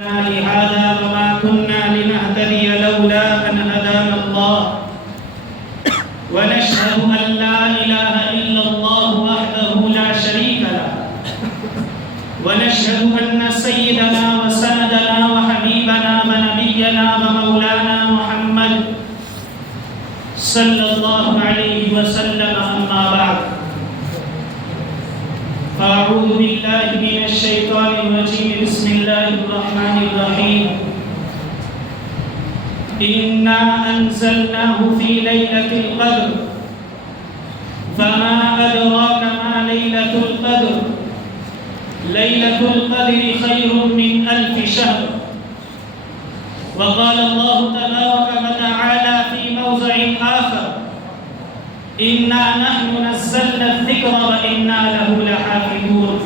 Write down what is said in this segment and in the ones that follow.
لهذا وما كنا لنهتدي لولا أن هدانا الله ونشهد أن لا إله إلا الله وحده لا شريك له ونشهد أن سيدنا وسندنا وحبيبنا ونبينا ومولانا محمد صلى الله عليه وسلم أما بعد فأعوذ بالله من الشيطان الرجيم بسم الله الرحمن الرحيم إنا أنزلناه في ليلة القدر فما أدراك ما ليلة القدر ليلة القدر خير من 1000 شهر وقال الله تبارك وتعالى في موضع آخر إنا نحن نزلنا الذكر وإنا له لحافظون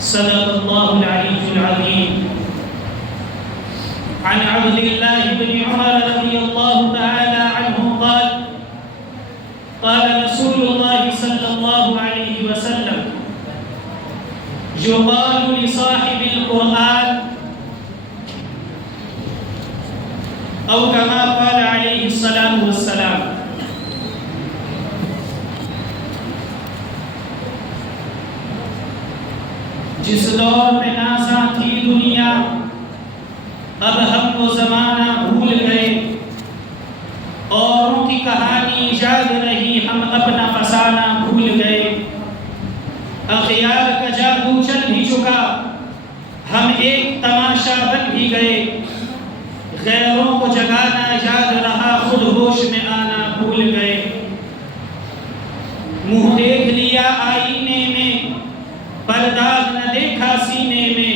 صدق الله العلي العظيم عن عبد الله بن عمر رضي الله تعالى عنه قال قال رسول الله صلى الله عليه وسلم يقال لصاحب القرآن أو كما قال عليه الصلاة والسلام جس دور میں نازاں تھی دنیا اب ہم وہ زمانہ بھول گئے اوروں کی کہانی یاد رہی ہم اپنا فسانہ بھول گئے اخیار کا جادو چل بھی چکا ہم ایک تماشا بن بھی گئے غیروں کو جگانا یاد رہا خود ہوش میں آنا بھول گئے منہ دیکھ لیا آئینے میں پرداغ نہ دیکھا سینے میں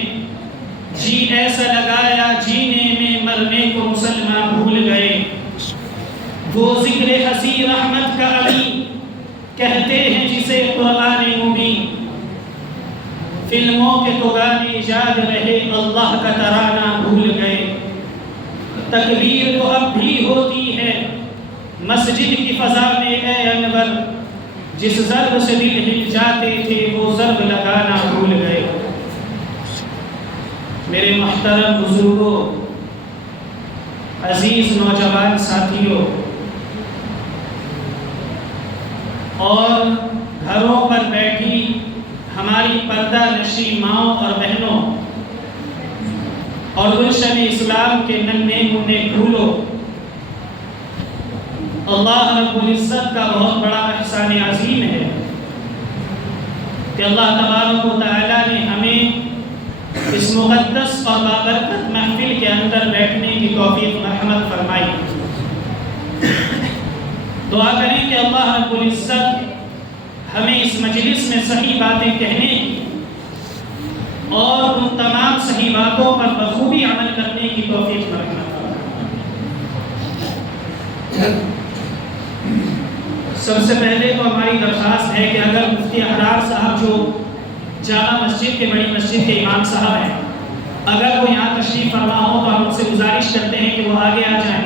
جی ایسا لگایا جینے میں مرنے کو مسلمان بھول گئے وہ ذکر حسی رحمت کا علی کہتے ہیں جسے قرآن مبین فلموں کے تو گانے یاد رہے اللہ کا ترانہ بھول گئے تکبیر تو اب بھی ہوتی ہے مسجد کی فضا میں اے انور جس ضرب سے دل ہل جاتے تھے وہ ضرب لگانا بھول گئے میرے محترم بزرگوں عزیز نوجوان ساتھیوں اور گھروں پر بیٹھی ہماری پردہ نشین ماؤں اور بہنوں اور گلشن اسلام کے ننھے منھے پھولوں اللہ رب العزت کا بہت بڑا احسان عظیم ہے کہ اللہ تبارک و تعالیٰ نے ہمیں اس مقدس اور بابرکت محفل کے اندر بیٹھنے کی توفیق مرحمت فرمائی دعا کریں کہ اللہ رب العزت ہمیں اس مجلس میں صحیح باتیں کہنے کی اور ان تمام صحیح باتوں پر بخوبی عمل کرنے کی توفیق مرحمت فرمائی سب سے پہلے تو ہماری درخواست ہے کہ اگر مفتی احرار صاحب جو جامع مسجد کے بڑی مسجد کے امام صاحب ہیں اگر وہ یہاں تشریف فرما ہو تو ہم ان سے گزارش کرتے ہیں کہ وہ آگے آ جائیں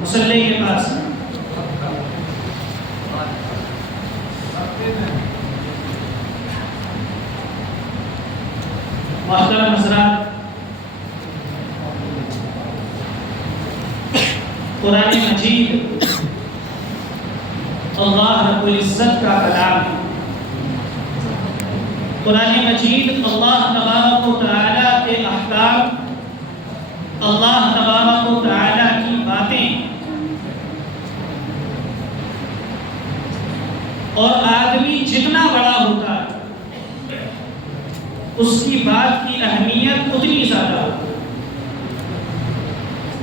مصلی کے پاس محترم حضرات قرآن مجید اللہ رب العزت کا کلام ہے قرآن مجید اللہ تبارک و تعالیٰ کے احکام اللہ تبارک و تعالیٰ کی باتیں اور آدمی جتنا بڑا ہوتا ہے اس کی بات کی اہمیت اتنی زیادہ ہوتی ہے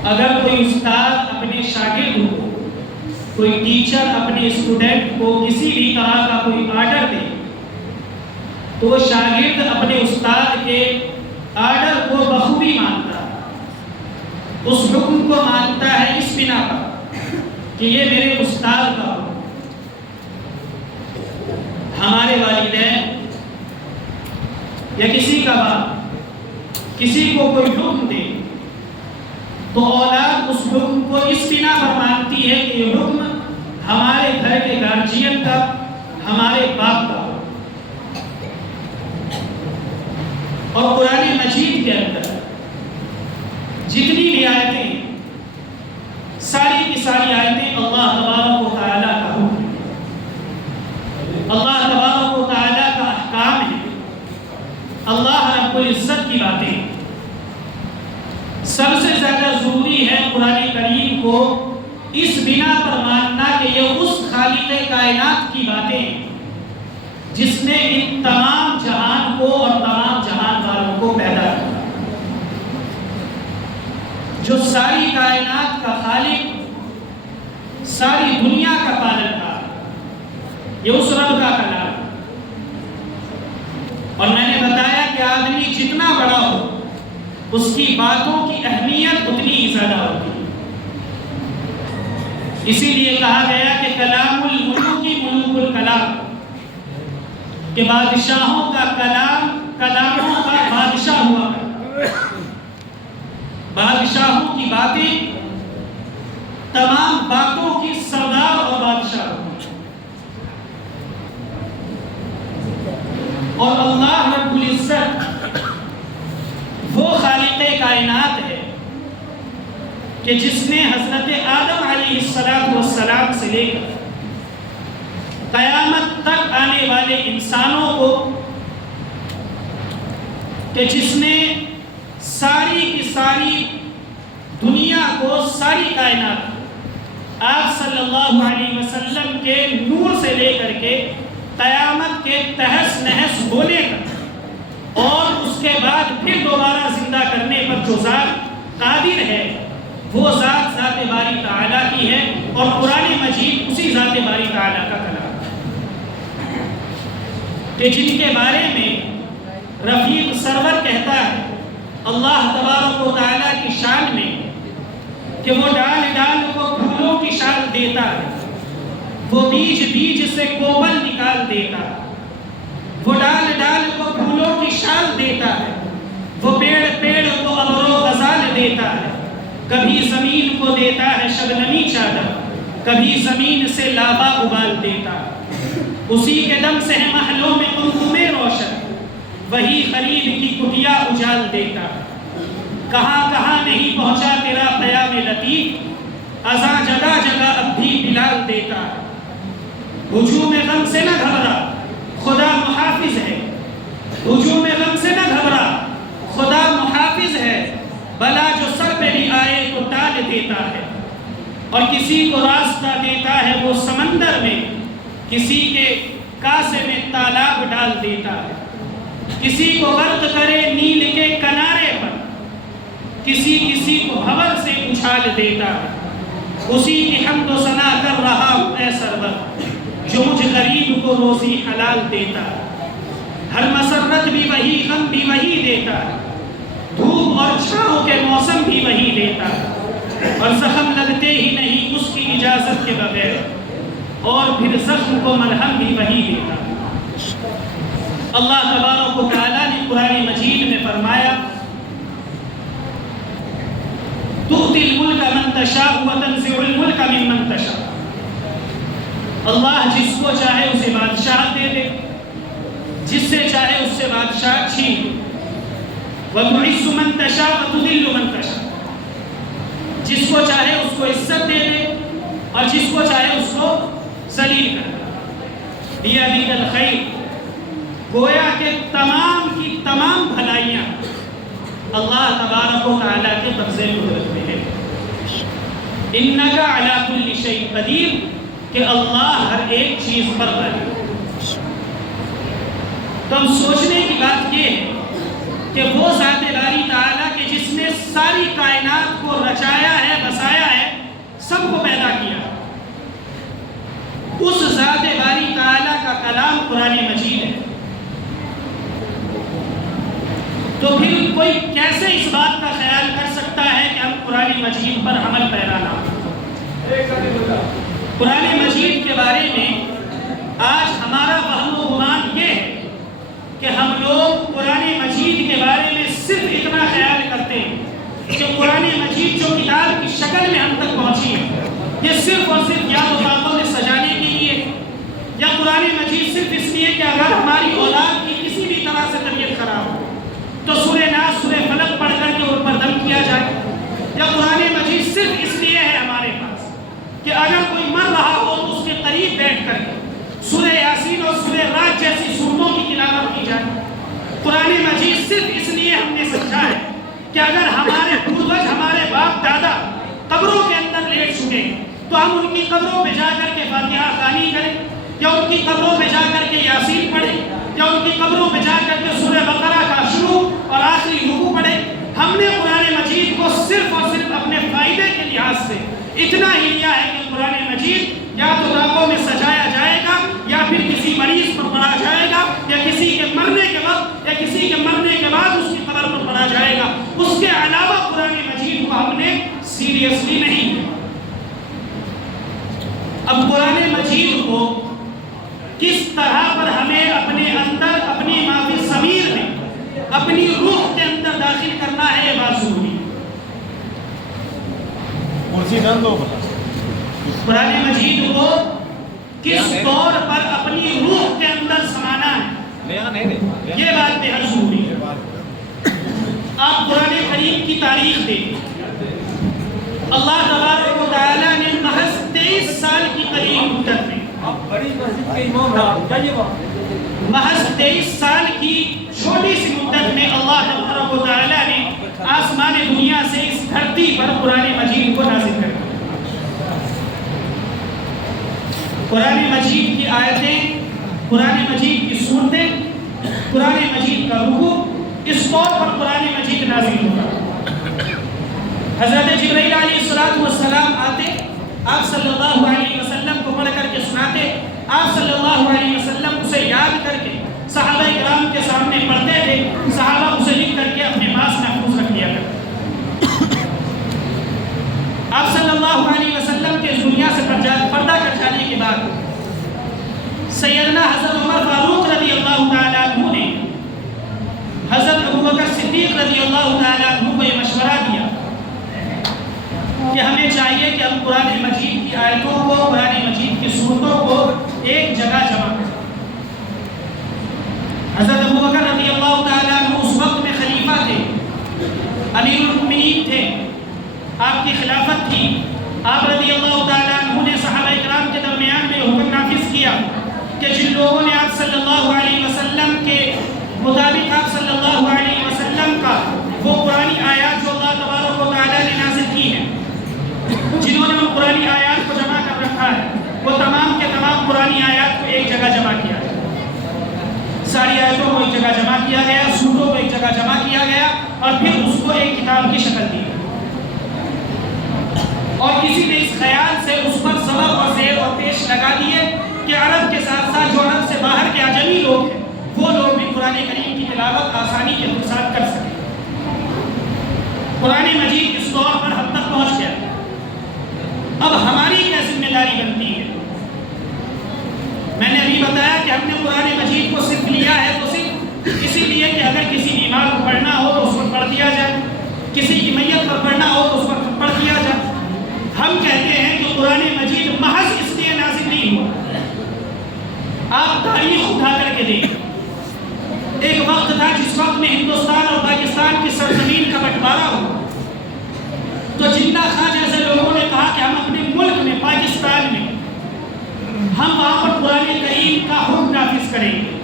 اگر کوئی استاد اپنے شاگرد کو کوئی ٹیچر اپنے اسٹوڈنٹ کو کسی بھی طرح کا کوئی آرڈر دے تو وہ شاگرد اپنے استاد کے آرڈر کو بخوبی مانتا ہے اس حکم کو مانتا ہے اس بنا پر کہ یہ میرے استاد کا حکم ہمارے والدین یا کسی کا باپ کسی کو کوئی حکم دے تو اولاد اس حکم کو اس بنا پر مانتی ہے کہ یہ حکم ہمارے گھر کے گارجین کا ہمارے باپ کا اور قرآن مجید کے کے اندر جتنی بھی آیتیں ہیں ساری کی ساری آیتیں اللہ تبارک و تعالیٰ کا حکم ہے، اللہ تبارک و تعالیٰ کا احکام ہے، اللہ رب العزت کی باتیں۔ سب سے زیادہ ضروری ہے قرآن کریم کو اس بنا پر ماننا کہ یہ اس خالق کائنات کی باتیں ہیں جس نے ان تمام جہان کو اور تمام جہان والوں کو پیدا کیا، جو ساری کائنات کا خالق، ساری دنیا کا پالنہار، یہ اس رب کا کلام ہے۔ اور میں نے بتایا کہ آدمی جتنا بڑا ہو اس کی باتوں کی اہمیت اتنی ہی زیادہ ہوتی ہے۔ اسی لیے کہا گیا کہ کلام الملوک ملوک الکلام، کہ بادشاہوں کا کلام کلاموں کا بادشاہ ہوا ہے۔ بادشاہوں کی باتیں تمام باتوں کی سردار اور بادشاہ ہوتی ہے۔ اور اللہ رب العزت وہ خالق کائنات ہے کہ جس نے حضرت آدم علیہ السلام سے لے کر قیامت تک آنے والے انسانوں کو، کہ جس نے ساری کی ساری دنیا کو، ساری کائنات آپ صلی اللہ علیہ وسلم کے نور سے لے کر کے قیامت کے تہس نہس ہونے تک اور اس کے بعد پھر دوبارہ زندہ کرنے پر جو ذات قادر ہے وہ ذات ذات باری تعالیٰ کی ہے، اور قرآن مجید اسی ذات باری تعالیٰ کا کلام ہے، کہ جن کے بارے میں رفیق سرور کہتا ہے اللہ تبارک و تعالیٰ کی شان میں کہ وہ ڈال ڈال کو پھولوں کی شان دیتا ہے، وہ بیج بیج سے کومل نکال دیتا ہے، وہ ڈال ڈال کو پھولوں کی شان دیتا ہے، وہ پیڑ پیڑ کو ابر و غزال دیتا ہے، کبھی زمین کو دیتا ہے شبنمی چادر، کبھی زمین سے لابا ابال دیتا ہے، اسی کے دم سے ہے محلوں میں قمقمے روشن، وہی خرید کی کٹیا اجال دیتا ہے، کہاں کہاں نہیں پہنچا تیرا قیام لطیف، اذاں جگہ جگہ اب بھی بلال دیتا ہے، ہجوم غم سے نہ گھبرا خدا محافظ ہے، ہجوم غم سے نہ گھبرا خدا محافظ ہے، بلا جو سر پہ بھی آئے تو ٹال دیتا ہے، اور کسی کو راستہ دیتا ہے وہ سمندر میں، کسی کے کاسے میں تالاب ڈال دیتا ہے، کسی کو غرق کرے نیل کے کنارے پر، کسی کسی کو بھور سے اچھال دیتا ہے، اسی کی حمد و ثنا کر رہا ہوں اے سرور جو مجھ غریب کو روزی حلال دیتا ہے، ہر مسرت بھی وہی غم بھی وہی دیتا ہے، دھوپ اور چھاؤں کے موسم بھی وہی دیتا ہے، اور زخم لگتے ہی نہیں اس کی اجازت کے بغیر، اور پھر زخم کو مرہم بھی وہی دیتا ہے۔ اللہ تبارک و تعالیٰ نے قرآن مجید میں فرمایا تؤتی الملک من تشاء وتنزع الملک ممن تشاء، اللہ جس کو چاہے اسے بادشاہ دے دے، جس سے چاہے اس سے بادشاہ چھین لے، وَتُعِزُّ مَن تَشَاءُ وَتُذِلُّ مَن تَشَاءُ، جس کو چاہے اس کو عزت دے دے اور جس کو چاہے اس کو ذلیل کر دے، بِيَدِكَ الْخَيْرُ، گویا کہ تمام کی تمام بھلائیاں اللہ تبارک و تعالیٰ کے قبضے قدرت میں ہے، إِنَّكَ عَلَى كُلِّ شَيْءٍ قَدِيرٌ، کہ اللہ ہر ایک چیز پر قادر ہے۔ تو ہم سوچنے کی بات یہ ہے کہ وہ ذات باری تعالیٰ کے جس نے ساری کائنات کو رچایا ہے، بسایا ہے، سب کو پیدا کیا، اس ذات باری تعالیٰ کا کلام قرآن مجید ہے، تو پھر کوئی کیسے اس بات کا خیال کر سکتا ہے کہ ہم قرآن مجید پر عمل پیرا نہ ہوں؟ قرآن مجید کے بارے میں آج ہمارا وہم و گمان یہ ہے کہ ہم لوگ قرآن مجید کے بارے میں صرف اتنا خیال کرتے ہیں کہ قرآن مجید جو کتاب کی شکل میں ہم تک پہنچی ہے یہ صرف اور صرف یا تو باتوں میں سجانے کے لیے، یا قرآن مجید صرف اس لیے کہ اگر ہماری اولاد کی کسی بھی طرح سے طبیعت خراب ہو تو سورہ ناس، سورہ فلق قریب بیٹھ کر کے سورہ یاسین اور سورہ راج جیسی سورتوں کی تلاوت کی جائے۔ قرآن مجید صرف اس لیے ہم نے سمجھا ہے کہ اگر ہمارے پوروج، ہمارے باپ دادا قبروں کے اندر لیٹ چکے تو ہم ان کی قبروں پہ جا کر کے فاتحہ خوانی کریں، یا ان کی قبروں پہ جا کر کے یاسین پڑھیں، یا ان کی قبروں پہ جا کر کے سورہ بقرہ کا شروع اور آخری رکوع پڑھیں۔ ہم نے قرآن مجید کو صرف اور صرف اپنے فائدے کے لحاظ سے اتنا ہی لیا ہے کہ قرآن مجید یا تو راتوں میں سجایا جائے گا، یا پھر کسی مریض پر پڑھا جائے گا، یا کسی کے مرنے کے وقت یا کسی کے مرنے کے بعد اس کی قبر پر پڑھا جائے گا۔ اس کے علاوہ قرآن مجید کو ہم نے سیریسلی نہیں لیا۔ اب قرآن مجید کو کس طرح پر ہمیں اپنے اندر، اپنی مافی ضمیر میں، اپنی روح کے اندر داخل کرنا ہے، یہ بات ضروری ہے۔ قرآن مجید کو کس طور پر اپنی روح کے اندر سمانا ہے، یہ بات بے حد ضروری ہے۔ آپ قرآن کریم کی تاریخ دیکھیں، اللہ تبارک و تعالیٰ نے محض 23 سال کی قریب مدت میں، محض 23 سال کی چھوٹی سی مدت میں اللہ تبارک و تعالیٰ نے آسمان دنیا سے اس دھرتی پر قرآن مجید کو نازل کر دیا۔ قرآن مجید کی آیتیں، قرآن مجید کی سورتیں، قرآن مجید کا رکوع، اس طور پر قرآن مجید نازل ہوگا۔ حضرت جبرائیل علیہ السلام آتے، آپ صلی اللہ علیہ وسلم کو پڑھ کر کے سناتے، آپ صلی اللہ علیہ وسلم اسے یاد کر کے صحابہ کرام کے سامنے پڑھتے تھے، صحابہ اسے لکھ کر کے اپنے پاس محفوظ رکھ لیا کرتے۔ آپ صلی اللہ علیہ وسلم کے اس دنیا سے پردہ کر جانے کے بعد سیدنا حضرت عمر فاروق رضی اللہ تعالیٰ عنہ نے حضرت ابوبکر صدیق رضی اللہ تعالیٰ عنہ کو یہ مشورہ دیا کہ ہمیں چاہیے کہ ہم قرآن مجید کی آیتوں کو، قرآن مجید کی سورتوں کو ایک جگہ جمع کریں۔ حضرت ابوبکر رضی اللہ تعالیٰ عنہ اس وقت میں خلیفہ تھے، امیر المؤمنین تھے، آپ کی خلافت تھی۔ آپ رضی اللہ تعالیٰ عنہ نے صحابہ کرام کے درمیان میں حکم نافذ کیا کہ جن لوگوں نے آپ صلی اللہ علیہ وسلم کے مطابق آپ صلی اللہ علیہ وسلم کا وہ قرآنی آیات جو اللہ تبارک و تعالیٰ نے نازل کی ہیں، جنہوں نے ان قرآنی آیات کو جمع کر رکھا ہے، وہ تمام کے تمام قرآنی آیات کو ایک جگہ جمع کیا ہے۔ ساری آیتوں کو ایک جگہ جمع کیا گیا، سورتوں کو ایک جگہ جمع کیا گیا، اور پھر اس کو ایک کتاب کی شکل دی گئی۔ اور کسی نے اس خیال سے اس پر ضبط اور زیر اور پیش لگا دیے کہ عرب کے ساتھ ساتھ جو عرب سے باہر کے اجمی لوگ ہیں وہ لوگ بھی قرآن کریم کی تلاوت آسانی کے ساتھ کر سکیں۔ قرآن مجید اس طور پر حد تک پہنچ گیا۔ اب ہماری کیا ذمہ داری بنتی ہے؟ میں نے ابھی بتایا کہ ہم نے قرآن مجید کو صرف لیا ہے تو صرف اسی لیے کہ اگر کسی بیمار کو پڑھنا ہو تو اس پر پڑھ دیا جائے، کسی کی میت پر پڑھنا ہو تو اس پر پڑھ دیا جائے۔ ہم کہتے ہیں کہ قرآن مجید محض اس لیے نازل نہیں ہوا۔ آپ تاریخ اٹھا کر کے دیکھیں، ایک وقت تھا جس وقت میں ہندوستان اور پاکستان کی سرزمین کا بٹوارا ہوا تو جناح خان جیسے لوگوں نے کہا کہ ہم اپنے ملک میں، پاکستان میں، ہم وہاں پر قرآن کریم کا حکم نافذ کریں گے۔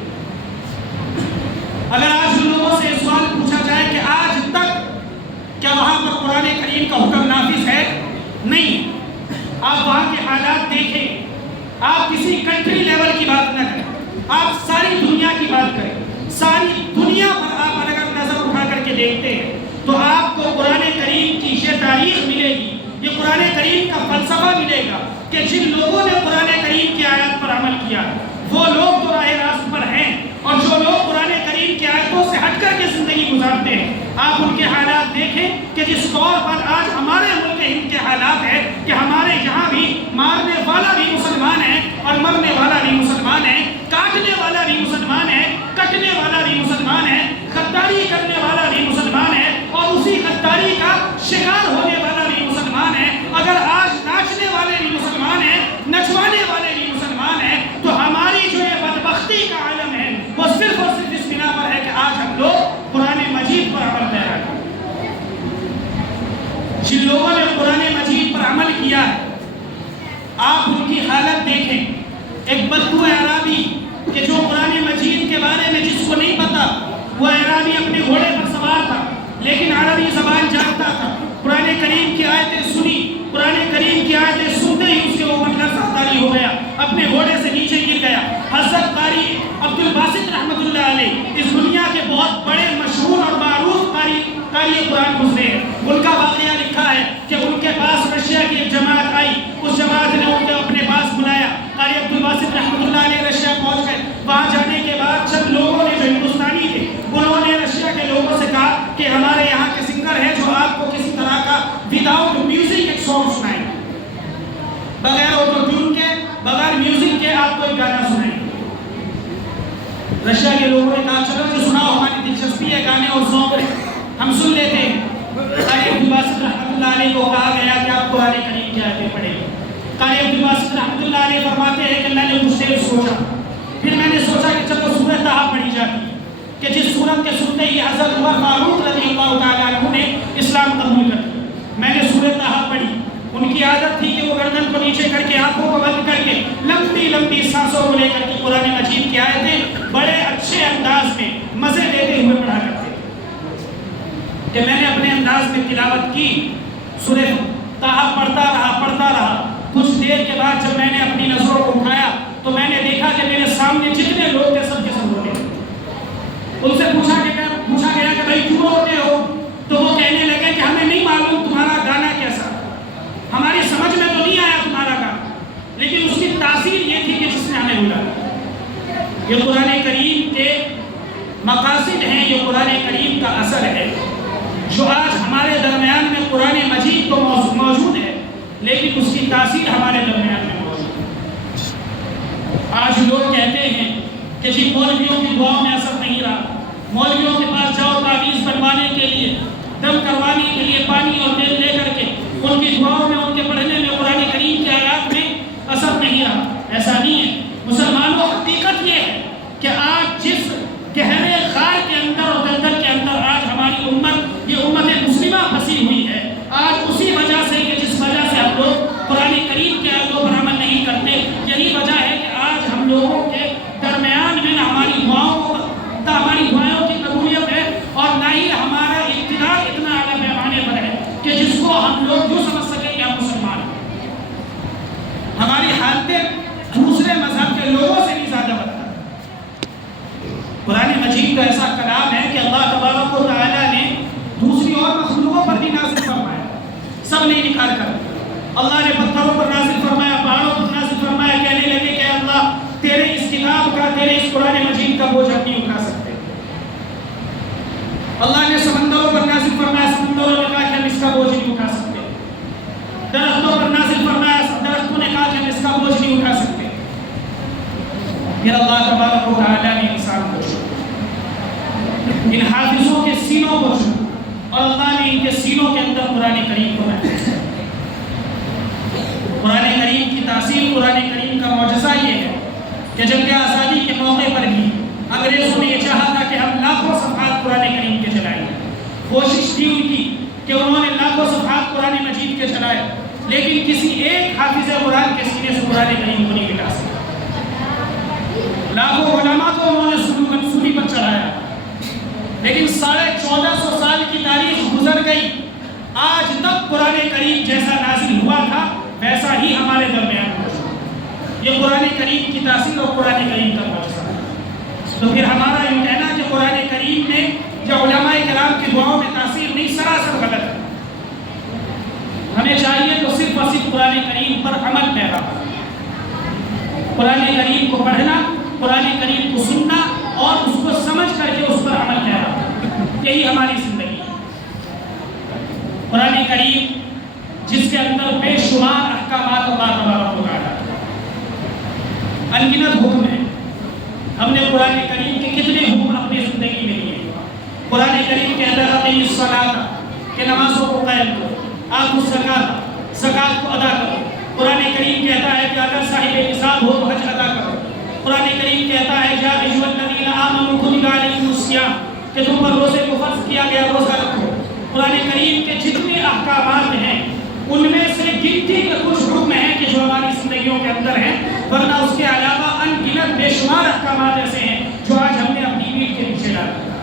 اگر آج ان لوگوں سے سوال پوچھا جائے کہ آج تک کیا وہاں پر قرآن کریم کا حکم نافذ ہے؟ نہیں۔ آپ وہاں کے حالات دیکھیں، آپ کسی کنٹری لیول کی بات نہ کریں، آپ ساری دنیا کی بات کریں۔ ساری دنیا پر آپ اگر نظر اٹھا کر کے دیکھتے ہیں تو آپ کو قرآن کریم کی یہ تاریخ ملے گی، یہ قرآن کریم کا فلسفہ ملے گا کہ جن لوگوں نے قرآن کریم کی آیات پر عمل کیا وہ لوگ تو راہ راست پر ہیں، اور جو لوگ قرآن کریم کی آیتوں سے ہٹ کر کے زندگی گزارتے ہیں، آپ ان کے حالات دیکھیں کہ جس طور پر آج ہمارے ملک ہند کے حالات ہیں کہ ہمارے یہاں بھی مارنے والا بھی مسلمان ہے اور مرنے والا بھی مسلمان ہے، کاٹنے والا بھی مسلمان ہے، کٹنے والا بھی مسلمان ہے، غداری کرنے والا بھی مسلمان ہے، اور اسی غداری کا شکار ہونے والا بھی مسلمان ہے۔ اگر آج ناچنے والے بھی مسلمان ہیں، نچوانے والے بھی مسلمان ہیں، تو ہماری جو یہ بدبختی کا عالم ہے وہ صرف اور صرف اس بنا پر ہے کہ آج ہم لوگ قرآن مجید پر عمل پیرا کریں۔ جن لوگوں نے قرآن مجید پر عمل کیا ہے، آپ ان کی حالت دیکھیں، ایک بدو اعرابی کہ جو قرآن مجید کے بارے میں جس کو نہیں پتا، وہ اعرابی اپنے گھوڑے پر سوار تھا لیکن عربی زبان جانتا تھا، قرآن کریم کی آیتیں سنی، قرآن کریم کی آیتیں سنتے ہی اس کے اوپر لرزہ طاری ہو گیا، اپنے گھوڑے سے نیچے گر گیا۔ حضرت قاری عبد الباسط رحمۃ اللہ علیہ اس دنیا کے بہت بڑے مشہور اور معروف قاری قرآن گزرے ہیں۔ ان کا واقعہ لکھا ہے کہ ان کے پاس رشیا کی ایک جماعت آئی، اس جماعت نے ان کو اپنے پاس بلایا، قاری عبد الباسط رحمۃ اللہ علیہ رشیا پہنچ گئے۔ وہاں جانے کے بعد چند لوگوں نے جو ہندوستانی تھے انہوں نے رشیا کے لوگوں سے کہا کہ ہمارے یہاں کے سنگر ہیں جو آپ کو کسی طرح کا وداؤٹ میوزک ایک سانگ سنائیں، بغیر آٹو ٹیون کے، بغیر میوزک کے آپ کو ایک گانا سنائیں۔ رشیا کے لوگوں نے کہا چلو جو سناؤ، ہماری دلچسپی ہے گانے اور سانگ ہم سن لیتے ہیں۔ قاری عبد الباسط رحمۃ اللہ علیہ کو کہا گیا کہ آپ قرآن کریم کی آیتیں پڑھیں۔ قاری عبد الباسط رحمۃ اللہ علیہ فرماتے ہیں کہ میں نے کچھ دیر سوچا، پھر میں نے سوچا کہ چلو سورۃ طٰہٰ پڑھی جاتی ہے کہ جس سورت کے سنتے ہی حضرت عمر فاروق رضی اللہ تعالیٰ عنہ نے اسلام قبول کر لیا۔ میں نے سورۃ طٰہٰ پڑھی۔ ان کی عادت تھی کہ وہ گردن کو نیچے کر کے آنکھوں کو بند کر کے لمبی لمبی سانسوں کو لے کر کے قرآن مجید کی آیتیں بڑے اچھے انداز میں مزے لیتے ہوئے پڑھا کرتے تھے کہ میں نے اپنے انداز میں تلاوت کی، سورۃ طٰہٰ پڑھتا رہا۔ کچھ دیر کے بعد جب میں نے اپنی نظروں کو اٹھایا تو میں نے دیکھا کہ میرے سامنے جتنے لوگ تھے سب کے سب روتے تھے۔ ان سے پوچھا گیا کہ بھائی کیوں روتے ہو؟ تو وہ کہنے لگے کہ ہمیں نہیں معلوم تمہارا گانا کیسا، ہماری سمجھ میں تو نہیں آیا تمہارا گانا، لیکن اس کی تاثیر یہ تھی کہ جس نے ہمیں بلایا۔ یہ قرآن کریم کے مقاصد ہیں، یہ قرآن کریم کا اثر ہے جو آج ہمارے درمیان میں قرآن مجید تو موجود ہے لیکن اس کی تاثیر ہمارے درمیان میں موجود ہے۔ آج لوگ کہتے ہیں کہ جی مولویوں کی دعاؤں میں اثر نہیں رہا، مولویوں کے پاس جاؤ تعویذ بنوانے کے لیے، دم کروانے کے لیے پانی اور تیل لے کر کے ان کی دعاؤں میں، ان کے پڑھنے میں قرآن کریم کی آیات میں اثر نہیں رہا۔ ایسا نہیں ہے مسلمانوں، حقیقت یہ ہے کہ آج جس گہرے غار کے اندر اور دلدل کے اندر آج ہماری امت، یہ امت مسلمہ پھنسی ہوئی ہے، آج اسی وجہ سے کہ جس وجہ سے ہم لوگ قرآن کریم کے آیاتوں پر عمل نہیں کرتے، یہی وجہ ہے کہ آج ہم لوگوں کے درمیان میں نہ ہماری دعاؤں کی قبولیت ہے اور نہ ہی ہمارا اقتدار اتنا اعلیٰ پیمانے پر ہے کہ جس کو ہم لوگ یوں سمجھ سکیں کہ ہم مسلمان ہیں۔ ہماری حالتیں دوسرے مذہب کے لوگوں سے بھی زیادہ بدتر۔ قرآن مجید کا ایسا کلام ہے کہ اللہ تبارک و تعالیٰ نے دوسری اور مخلوقوں پر بھی نازل فرمایا، سب نے انکار کر دیا۔ اللہ نے پتھروں پر نازل فرمایا، پہاڑوں پر نازل فرمایا، کہنے لگے کہ اللہ تیرے اس کتاب کا، تیرے اس قرآن مجید کا بوجھ ہم نہیں اٹھا سکتے۔ اللہ نے سمندروں پر نازل فرمایا، سمندروں نے کہا کہ ہم اس کا بوجھ نہیں اٹھا سکتے۔ درختوں پر نازل فرمایا، درختوں نے کہا کہ ہم اس کا بوجھ نہیں اٹھا سکتے۔ پھر اللہ تبارک و تعالیٰ نے انسان کو چنا، ان حافظوں کے سینوں کو چنا اور اللہ نے ان کے سینوں کے اندر قرآن کریم کو رکھا۔ قرآن کریم کی تاثیر، قرآن کریم کا معجزہ یہ ہے کہ جنگ آزادی کے موقع پر بھی انگریزوں نے یہ چاہا تھا کہ ہم لاکھوں صفحات قرآن کریم کے چلائیں۔ کوشش تھی ان کی کہ انہوں نے لاکھوں صفحات قرآن مجید کے چلائے، لیکن کسی ایک حافظ قرآن کے سینے سے قرآن کریم کو نہیں مٹا سکا۔ لاکھوں علماء کو انہوں نے سولی پر چڑھایا، لیکن 1450 سال کی تاریخ گزر گئی، آج تک قرآن کریم جیسا نازل ہوا تھا ویسا ہی ہمارے درمیان موجود۔ یہ قرآن کریم کی تاثیر اور قرآن کریم کا معجزہ ہے۔ تو پھر ہمارا یہ کہنا کہ قرآن کریم نے یا علماء کرام کی دعاؤں میں تاثیر نہیں، سراسر غلط ہے۔ ہمیں چاہیے تو صرف اور صرف قرآن کریم پر عمل پیرا، قرآن کریم کو پڑھنا، قرآن کریم کو سننا اور اس کو سمجھ کر کے اس پر عمل پیرا، یہی ہماری زندگی ہے۔ قرآن کریم جس کے اندر بے شمار احکامات اللہ تبارک و تعالیٰ انگنت حکم ہے۔ ہم نے قرآن کریم کے کتنے حکم اپنی زندگی میں لیے۔ قرآن کریم کے اندر اقیموا الصلاۃ کہ نمازوں کو قائم کرو، آتوا الزکاۃ زکوٰۃ کو ادا کرو۔ قرآن کریم کہتا ہے کہ اگر صاحب نصاب ہو تو حج ادا کرو۔ قرآن کریم کہتا ہے یا ایھا الذین آمنوا کتب علیکم الصیام کہ تم پر روزے کو فرض کیا گیا، روزہ رکھو۔ قرآن کریم کے جتنے احکامات ہیں ان میں سے گنتی کے کچھ حکم ہیں کہ جو ہماری زندگیوں ماحولوں کے اندر ہیں، ورنہ اس کے علاوہ ان گنت بے شمار احکامات ایسے ہیں جو آج ہم نے اپنی پیٹھ کے نیچے ڈال دیا۔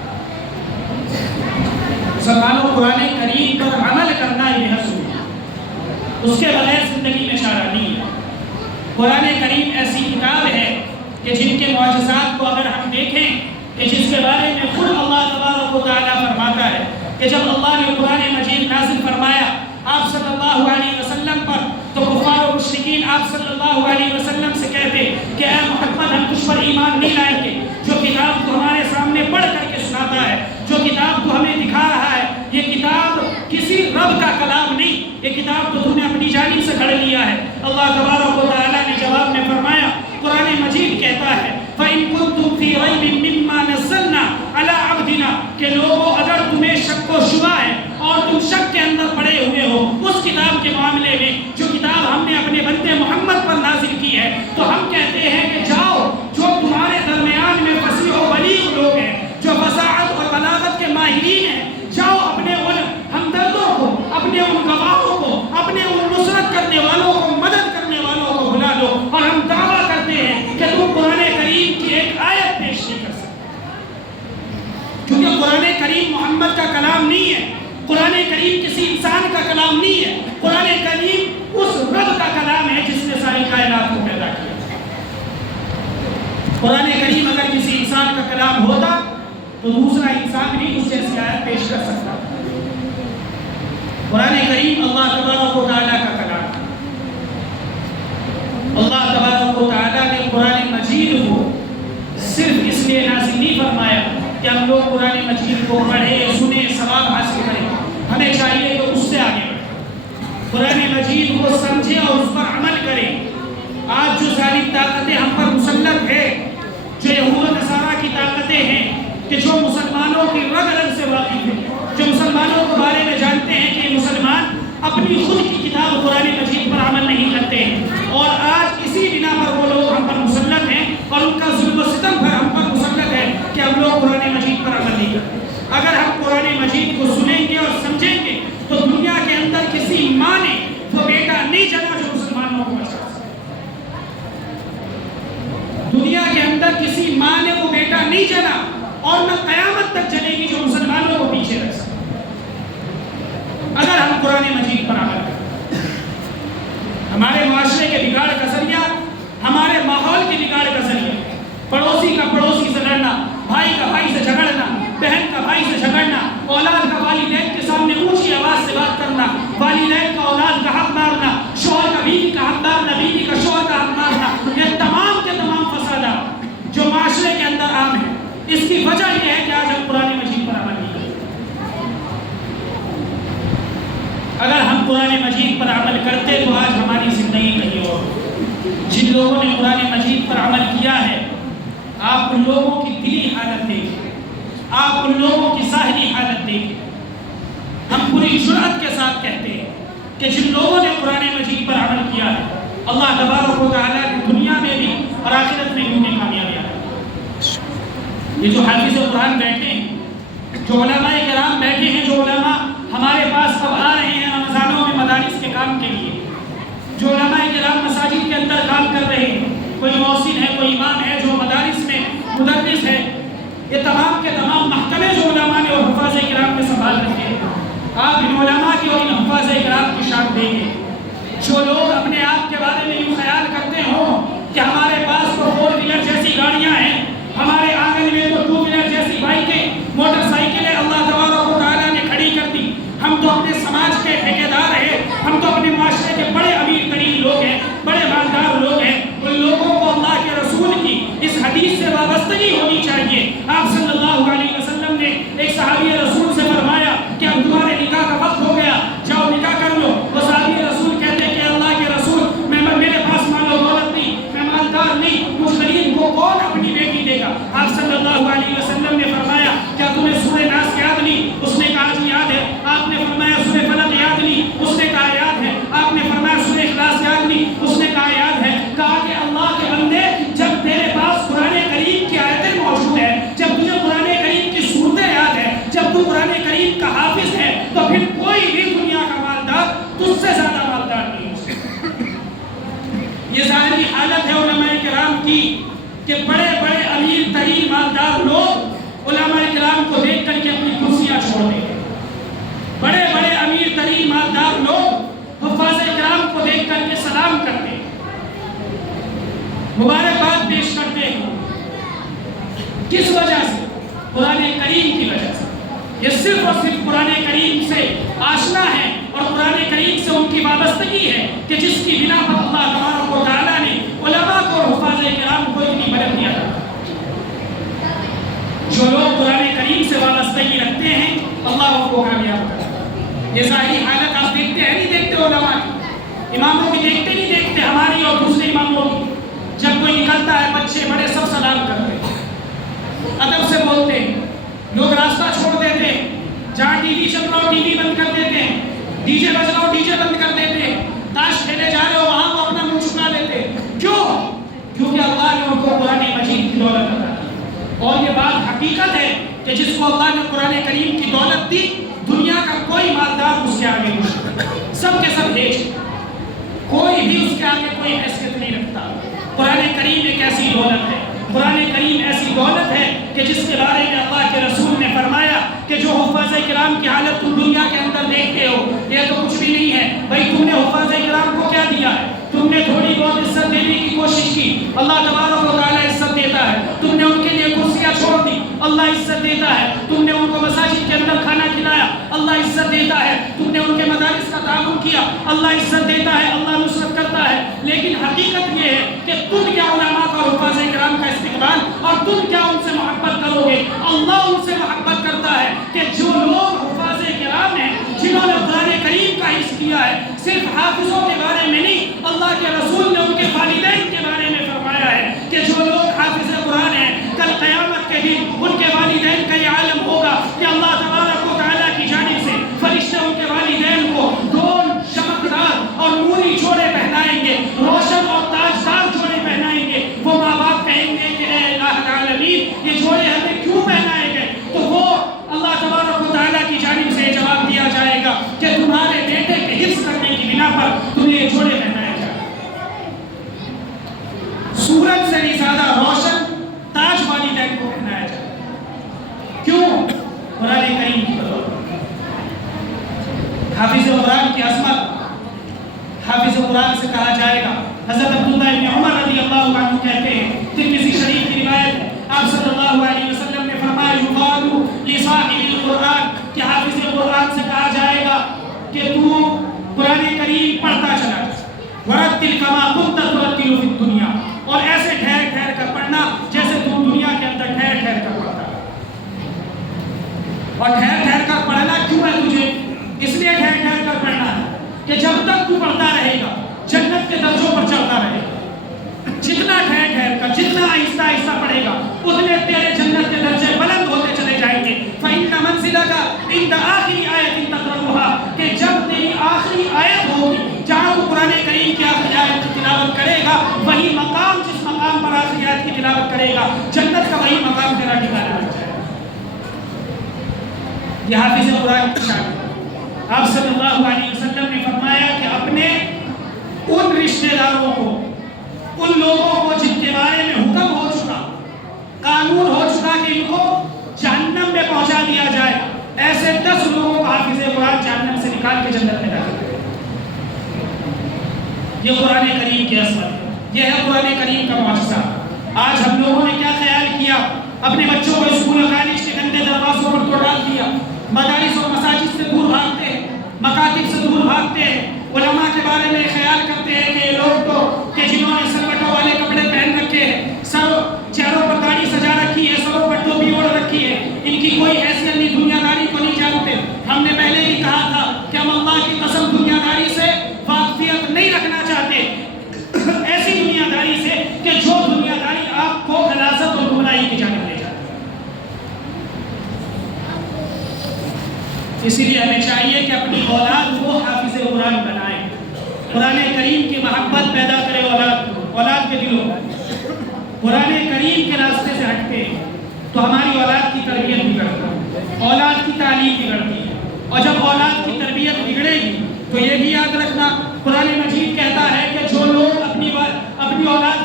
مسلمانوں، قرآن کریم پر عمل کرنا یہ ضروری ہے، اس کے بغیر زندگی میں چارہ نہیں ہے۔ قرآن کریم ایسی کتاب ہے کہ جن کے معجزات کو اگر ہم دیکھیں کہ جس کے بارے میں خود اللہ تبارک و تعالیٰ فرماتا ہے کہ جب اللہ نے قرآن مجید نازل فرمایا آپ صلی اللہ علیہ وسلم پر، تو کفار و مشرکین آپ صلی اللہ علیہ وسلم سے کہتے کہ اے محمد ہم تجھ پر ایمان نہیں لائیں گے، جو کتاب کو ہمارے سامنے پڑھ کر کے سناتا ہے، جو کتاب کو ہمیں دکھا رہا ہے، یہ کتاب کسی رب کا کلام نہیں، یہ کتاب تو تم نے اپنی جانب سے گھڑ لیا ہے۔ اللہ تبارک و تعالیٰ نے جواب میں فرمایا، قرآن مجید کہتا ہے فَإِن كُنتُمْ فِي رَيْبٍ مِّمَّا نَزَّلْنَا عَلَىٰ عَبْدِنَا، کہ لوگوں اگر تمہیں شک و شبہ ہے اور تم شک کے اندر پڑے ہوئے ہو اس کتاب کے معاملے میں جو کتاب ہم نے اپنے بندے محمد پر نازل کی ہے، تو ہم کہتے ہیں کہ جاؤ، جو تمہارے درمیان میں فصیح و بلیغ لوگ ہیں، جو فصاحت اور بلاغت کے ماہرین ہیں، جاؤ اپنے ان ہمدردوں کو، اپنے ان گواہوں کو، اپنے ان نصرت کرنے والوں کو، مدد کرنے والوں کو بلا لو، اور ہم دعویٰ کرتے ہیں کہ تم قرآن کریم کی ایک آیت پیش نہیں کر سکتے، کیونکہ قرآن کریم محمد کا کلام نہیں ہے، قرآن کریم کسی انسان کا کلام نہیں ہے، قرآن کریم اس رب کا کلام ہے جس نے ساری کائنات کو پیدا کیا۔ قرآن کریم اگر کسی انسان کا کلام ہوتا تو دوسرا انسان بھی اس جیسی آیت پیش کر سکتا۔ قرآن کریم اللہ تبارک و تعالیٰ کا کلام ہے۔ اللہ تبارک و تعالیٰ نے قرآن مجید کو صرف اس لیے نازل نہیں فرمایا کہ ہم لوگ قرآن مجید کو پڑھیں، سنیں، ثواب حاصل کریں، ہمیں چاہیے کہ اس سے آگے بڑھیں، قرآن مجید کو سمجھیں اور اس پر عمل کریں۔ آج جو ظالم طاقتیں ہم پر مسلط ہے، جو یہود و نصارہ کی طاقتیں ہیں کہ جو مسلمانوں کی رگ رگ سے واقف ہیں، جو مسلمانوں کے بارے میں جانتے ہیں کہ مسلمان اپنی خود کی کتاب قرآن مجید پر عمل نہیں کرتے ہیں، اور آج اسی بنا پر وہ لوگ ہم پر مسلط ہیں اور ان کا ظلم و ستم پر ہم پر مسلط ہے کہ ہم لوگ قرآن مجید پر عمل نہیں کرتے۔ اگر ہم قرآن مجید کو سنیں گے اور سمجھیں گے تو دنیا کے اندر کسی ماں نے وہ بیٹا نہیں جنا جو مسلمانوں کو بچا سکے، دنیا کے اندر کسی ماں نے وہ بیٹا نہیں جنا اور نہ قیامت تک جنے گی جو مسلمانوں کو پیچھے رکھ سکے، اگر ہم قرآن مجید پر عمل کریں۔ ہمارے معاشرے کے بگاڑ کا ذریعہ، ہمارے ماحول کے بگاڑ کا ذریعہ پڑوسی کا پڑوسی سے لڑنا، بھائی کا بھائی سے جھگڑنا، بہن کا بھائی سے جھگڑنا، اولاد کا والدین کے سامنے اونچی آواز سے بات کرنا، والدین کا اولاد کا حق مارنا، شوہر کا بیوی کا حق مارنا، بیوی کا شوہر کا حق مارنا، یہ تمام کے تمام فسادات جو معاشرے کے اندر عام ہیں، اس کی وجہ یہ ہے کہ آج ہم قرآن مجید پر عمل نہیں کرتے۔ اگر ہم قرآن مجید پر عمل کرتے تو آج ہماری زندگی کہیں اور۔ جن لوگوں نے قرآن مجید پر عمل کیا ہے، آپ ان لوگوں کی دلی حالت دیکھیں، آپ ان لوگوں کی ظاہری حالت دیکھیں۔ ہم پوری جرأت کے ساتھ کہتے ہیں کہ جن لوگوں نے قرآن مجید پر عمل کیا ہے، اللہ تبارک و تعالیٰ نے دنیا میں بھی اور آخرت میں بھی انہیں کامیابی عطا کی۔ یہ جو حافظ قرآن بیٹھے ہیں، جو علماء کرام بیٹھے ہیں، جو علماء ہمارے پاس اب آ رہے ہیں رمضانوں میں مدارس کے کام کے لیے، جو علماء کرام مساجد کے اندر کام کر رہے ہیں، کوئی محسن ہے، کوئی امام ہے، جو مدارس میں مدرس ہے، یہ تمام کے تمام محکمے جو علماء نے اور حفاظ کرام نے سنبھال رکھے ہیں، آپ ان علماء کی اور ان حفاظ کرام کی شان دیں گے۔ جو لوگ اپنے آپ کے بارے میں یوں خیال کرتے ہوں کہ ہمارے پاس تو 4 ویلر جیسی گاڑیاں ہیں، ہمارے آنگن میں تو 2 ویلر جیسی بائکیں، موٹر سائیکلیں اللہ تبارک و تعالیٰ نے کھڑی کر دی، ہم تو اپنے سماج کے ٹھیکیدار ہیں، ہم تو اپنے معاشرے کے بڑے امیر ترین لوگ ہیں، بڑے مالدار لوگ ہیں، ان لوگوں کو اللہ کے رسول کی اس حدیث سے وابستگی ہونی چاہیے۔ آپ صلی اللہ علیہ وسلم نے ایک صحابی رسول سے فرمایا کہ اب تمہارے نکاح کا وقت ہو گیا، جاؤ نکاح کر لو۔ وہ صحابی رسول کہتے ہیں کہ اللہ کے رسول، میرے پاس مال و دولت نہیں، میں مالدار نہیں، مجھ غریب کو کون اپنی بیٹی دے گا؟ آپ صلی اللہ علیہ وسلم نے فرمایا کیا تمہیں سورہ ناس یاد نہیں؟ اس نے کہا جی یاد ہے۔ آپ نے فرمایا سورہ فلق یاد نہیں؟ اس نے کہا یاد ہے۔ آپ نے فرمایا سورہ اخلاص یاد نہیں؟ اس نے کہا یاد ہے۔ کہا کہ اللہ کے بندے، جب تیرے پاس قرآن کریم کی آیتیں موجود ہیں، جب تجھے قرآن کریم کی صورتیں یاد ہے، جب تو قرآن کریم کا حافظ ہے، تو پھر کوئی بھی دنیا کا مالدار حالت ہے علماء کرام کی کہ بڑے بڑے امیر ترین مالدار لوگ علماء کرام کو دیکھ کر کے اپنی کرسیاں چھوڑ دیتے، بڑے بڑے امیر ترین مالدار لوگ حفاظ کرام کو دیکھ کر کے سلام کرتے، مبارکباد پیش کرتے ہیں۔ کس وجہ سے؟ قرآن کریم کی وجہ سے۔ یہ صرف اور صرف قرآن کریم سے آشنا ہے اور قرآن کریم سے ان کی وابستگی ہے کہ جس کی بنا پر اللہ تبارک و تعالیٰ نے علماء کو اور حفاظ کرام کو اتنی مدد دیا تھا۔ جو لوگ قرآن کریم سے وابستگی رکھتے ہیں اللہ ان کو کامیاب کرتا ہے۔ یہ ظاہری حالت آپ دیکھتے ہیں نہیں دیکھتے علماء کی، اماموں کی دیکھتے نہیں دیکھتے، ہماری اور دوسرے اماموں کی۔ جب کوئی نکلتا ہے بچے بڑے سب سلام کرتے ہیں، ادب سے بولتے ہیں، لوگ راستہ چھوڑ دیتے ہیں، جہاں ٹی وی چل رہا ہو ٹی وی بند کر دیتے ہیں، ڈی جے بج رہا ہو ڈی جے بند کر دیتے ہیں، تاش کھیلے جا رہے ہو وہاں وہ اپنا منہ چھپا لیتے ہیں۔ کیوں؟ کیونکہ اللہ نے ان کو قرآن مجید کی دولت عطا کی، اور یہ بات حقیقت ہے کہ جس کو اللہ نے قرآن کریم کی دولت دی دنیا کا کوئی مالدار اس کے آگے نہیں، سب کے سب ہیج، کوئی بھی اس کے آگے کوئی حیثیت نہیں رکھتا۔ قرآن کریم ایک ایسی دولت ہے، قرآن کریم ایسی دولت ہے کہ جس کے بارے میں اللہ کے رسول نے فرمایا کہ جو حفاظ کرام کی حالت تم دنیا کے اندر دیکھتے ہو یہ تو کچھ بھی نہیں ہے۔ بھائی تم نے حفاظ کرام کو کیا دیا ہے؟ تم نے تھوڑی بہت عزت دینے کی کوشش کی، اللہ تبارک و تعالیٰ عزت دیتا ہے۔ تم نے ان کے لیے کرسیاں چھوڑ دی، اللہ عزت دیتا ہے۔ تم نے ان کو مساجد کے اندر کھانا کھلایا، اللہ عزت دیتا ہے۔ تم نے ان کے مدارس کا تعاون کیا، اللہ عزت دیتا ہے، اللہ نصرت کرتا ہے۔ لیکن حقیقت یہ ہے کہ تم کیا علماء کا اور حفاظ کرام کا استقبال اور تم کیا ان سے محبت کرو گے؟ اللہ ان سے محبت کرتا ہے کہ جو لوگ حفاظ کرام ہیں جنہوں نے قرآن کریم کا حفظ کیا ہے، صرف حافظوں کے بارے میں نہیں، اللہ کے رسول نے ان کے والدین کے بارے میں فرمایا ہے کہ جو لوگ حافظ قرآن ہیں کل قیامت کے دن ان کے والدین کا یہ عالم ہوگا کہ اللہ تبارک و تعالیٰ کی جانب سے فرشتے ان کے والدین کو گول چمکدار اور نوری جوڑے پہنائیں گے، روشن اور تاجدار جوڑے پہنائیں گے۔ وہ ماں باپ کہیں گے کہ اے الہ العالمین یہ جوڑے ہمیں کیوں پہنائے گئے؟ تو وہ اللہ تبارک و تعالیٰ کی جانب سے جواب دیا جائے گا کہ تمہارے بیٹے کے حفظ کرنے کی بنا پر تمہیں یہ جوڑے پہنائے جائیں۔ سورج سے بھی زیادہ روشن تاج والدین کو پہنایا جائے۔ کیوں؟ قرآن کریم کی بدولت۔ حافظ قرآن کی عظمت حافظ قرآن سے کہا جائے گا۔ حضرت عبداللہ ابن عمر رضی اللہ عنہ کہتے ہیں، ترمذی شریف کی روایت ہے، آپ صلی اللہ علیہ وسلم نے فرمایا یقال لصاحب القرآن، کہ حافظ قرآن سے کہا جائے گا کہ تو قرآن کریم پڑھتا چلا جا، ورتل کما كنت ترتل فی الدنیا، اور ایسے ٹھہر ٹھہر کر پڑھنا جیسے تم دنیا کے اندر ٹھہر ٹھہر کر پڑھتا ہے۔ اور ٹھہر ٹھہر کر پڑھنا کیوں ہے تجھے؟ اس لیے ٹھہر ٹھہر کر پڑھنا ہے کہ جب تک تو پڑھتا رہے گا جنت کے درجوں پر چڑھتا رہے گا۔ جتنا ٹھہر ٹھہر کر، جتنا آہستہ آہستہ پڑھے گا اتنے تیرے جنت کے درجے بلند ہوتے چلے جائیں گے۔ فَإِنَّ مَنزِلَكَ عِنْدَ آخِرِ آیَةٍ تَقْرَؤُهَا، کہ جب تیری آخری آیت ہوگی جہاں تو قرآن کریم کی آخری آیت کی تلاوت کرے گا، وہی مقام جس مقام پر آخری آیت کی تلاوت کرے گا جنت کا وہی مقام تیرا ٹھکانا بن جائے گا۔ یہ حافظ قرآن کی شان ہے۔ آپ صلی اللہ علیہ وسلم نے فرمایا کہ اپنے ان رشتہ داروں کو، ان لوگوں کو جن کے بارے میں حکم ہو چکا، قانون ہو چکا کہ ان کو جہنم میں پہنچا دیا جائے، ایسے 10 لوگوں کو حافظ قرآن جہنم سے نکال کے جنت میں داخل کرے۔ یہ قرآن کریم کی عظمت ہے، یہ ہے قرآن کریم کا معجزہ۔ آج ہم لوگوں نے کیا خیال کیا؟ اپنے بچوں کو اسکول اور کالج کے گندے دروازوں پر تو ڈال دیا، مدارس اور مساجد سے دور بھاگتے ہیں، مکاتب سے دور بھاگتے ہیں، علماء کے بارے میں خیال کرتے ہیں کہ یہ لوگ تو کہ جنہوں نے سلوٹوں والے کپڑے پہن رکھے ہیں، سر چہروں پر داڑھی سجا رکھی ہے، سروں پر ٹوپی اوڑھ رکھی ہے، ان کی کوئی حیثیت نہیں، دنیا داری کو نہیں جانتے۔ ہم نے پہلے بھی کہا تھا کہ ہم اللہ کی قسم دنیا داری سے واقفیت نہیں رکھنا چاہتے، ایسی دنیا داری سے کہ جو دنیا داری آپ کو غلاظت اور گمراہی کی جانب لے جاتی۔ اسی لیے ہمیں چاہیے کہ اپنی اولاد کو حافظ قرآن بنائیں، قرآن کریم کی محبت پیدا کرے اولاد کے دلوں میں۔ قرآن کریم کے راستے سے ہٹتے ہیں تو ہماری اولاد کی تربیت بگڑتی ہے، اولاد کی تعلیم بگڑتی ہے، اور جب اولاد کی تربیت بگڑے گی تو یہ بھی یاد رکھنا، قرآن مجید کہتا ہے کہ جو لوگ اپنی اولاد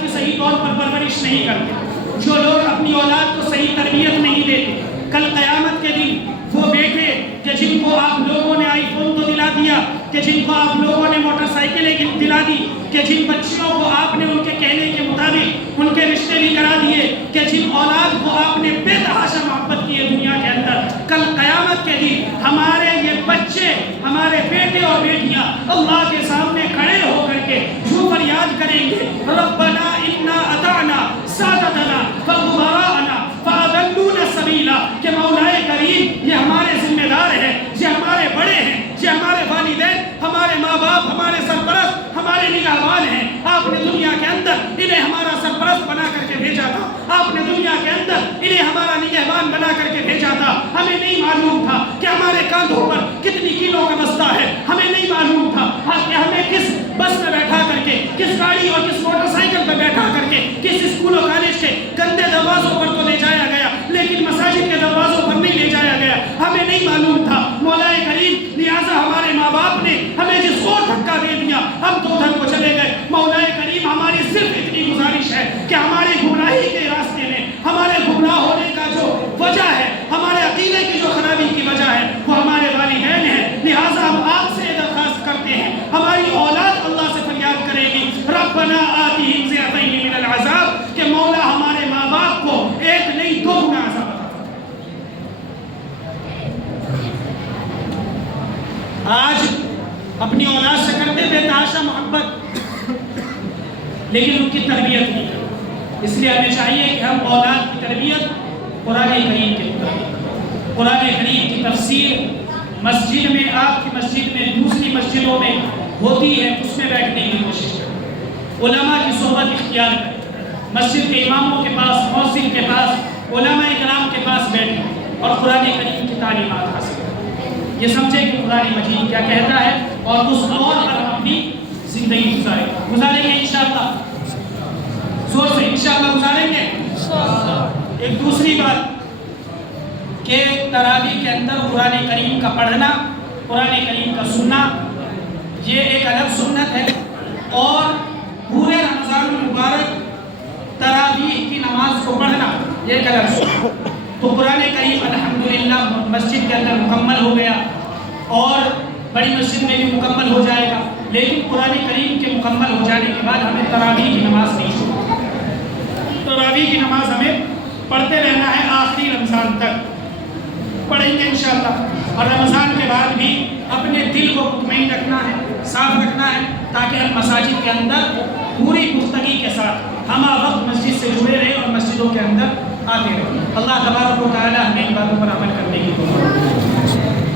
نہیں کرتے، جو لوگ اپنی اولاد کو صحیح تربیت نہیں دیتے، کل قیامت کے دن وہ بیٹے کہ جن کو آپ لوگوں نے آئی فون تو دلا دیا، کہ جن کو آپ لوگوں نے موٹر سائیکلیں دلا دی، کہ جن بچیوں کو آپ نے ان کے کہنے کے مطابق ان کے رشتے بھی کرا دیے، کہ جن اولاد کو آپ نے بے تحاشا محبت کی ہے دنیا کے اندر، کل قیامت کے دن ہمارے یہ بچے، ہمارے بیٹے اور بیٹیاں اللہ کے سامنے کھڑے ہو کر کے یوں فریاد کریں گے، ربنا انا اطعنا سادتنا فکبراءنا فاضلونا السبیلا، کہ مولا کریم یہ ہمارے ذمہ دار ہیں، یہ ہمارے بڑے ہیں، یہ ہمارے والدین، ہمارے ماں باپ، ہمارے سرپرست، ہمارے نگہبان ہیں، آپ نے دنیا کے اندر انہیں ہمارا سرپرست بنا کر کے بھیجا تھا، آپ نے دنیا کے اندر انہیں ہمارا نگہبان بنا کر کے بھیجا تھا، ہمیں نہیں معلوم تھا کہ ہمارے کاندھوں پر کتنی کلو کا بستہ ہے، ہمیں نہیں معلوم تھا کہ ہمیں کس بس میں بیٹھا کر کے، کس گاڑی اور کس موٹر سائیکل پہ بیٹھا کر کے، کس اسکول و کالج کے گندے دروازوں پر تو لے جایا گیا، لیکن مساجد کے دروازوں پر نہیں لے جایا گیا، ہمیں نہیں معلوم تھا مولا کریم، لہٰذا ہمارے ماں باپ نے ہمیں جس کو دھکا دے دیا ہم تو ادھر کو چلے گئے، مولا کریم ہماری صرف اتنی گزارش ہے کہ ہماری گمراہی کے راستے میں، ہمارے گمراہ ہونے کا جو وجہ ہے، ہمارے عقیدے کی جو خرابی کی وجہ ہے وہ ہمارے والدین ہیں، لہٰذا ہم آپ سے درخواست کرتے ہیں، ہماری اولاد اللہ سے فریاد کرے گی، ربنا آتِهِمْ ضِعْفَيْنِ مِنَ الْعَذَابِ، کہ مولا ہمارے ماں باپ کو ایک نہیں دو گنا عذاب عطا فرما۔ آج اپنی اولاد سے کرتے بے تحاشا محبت، لیکن ان کی تربیت نہیں کرتے، اس لیے ہمیں چاہیے کہ ہم اولاد کی تربیت قرآن کریم کے مطابق، قرآن کریم کی تفسیر مسجد میں، آپ کی مسجد میں، دوسری مسجدوں میں ہوتی ہے، اس میں بیٹھنے کی کوشش کریں، علماء کی صحبت اختیار کریں، مسجد کے اماموں کے پاس، مؤذن کے پاس، علماء کرام کے پاس بیٹھیں اور قرآن کریم کی تعلیمات حاصل کریں، یہ سمجھیں کہ قرآن مجید کیا کہتا ہے اور اس طور پر ہم اپنی زندگی گزاریں گے انشاءاللہ، زور سے انشاءاللہ گزاریں گے۔ ایک دوسری بات کہ تراویح کے اندر قرآن کریم کا پڑھنا، قرآن کریم کا سننا، یہ ایک الگ سنت ہے، اور پورے رمضان المبارک تراویح کی نماز کو پڑھنا یہ ایک الگ سنت ہے۔ تو قرآن کریم الحمدللہ مسجد کے اندر مکمل ہو گیا اور بڑی مسجد میں بھی مکمل ہو جائے گا، لیکن قرآن کریم کے مکمل ہو جانے کے بعد ہمیں تراویح کی نماز نہیں چھوڑنی، تراویح کی نماز ہمیں پڑھتے رہنا ہے آخری رمضان تک، پڑھیں گے انشاءاللہ، اور رمضان کے بعد بھی اپنے دل کو مطمئن رکھنا ہے، صاف رکھنا ہے، تاکہ ہم مساجد کے اندر پوری پختگی کے ساتھ ہمہ وقت مسجد سے جڑے رہیں اور مسجدوں کے اندر آتے رہیں۔ اللہ تبارک و تعالی ہمیں ان باتوں پر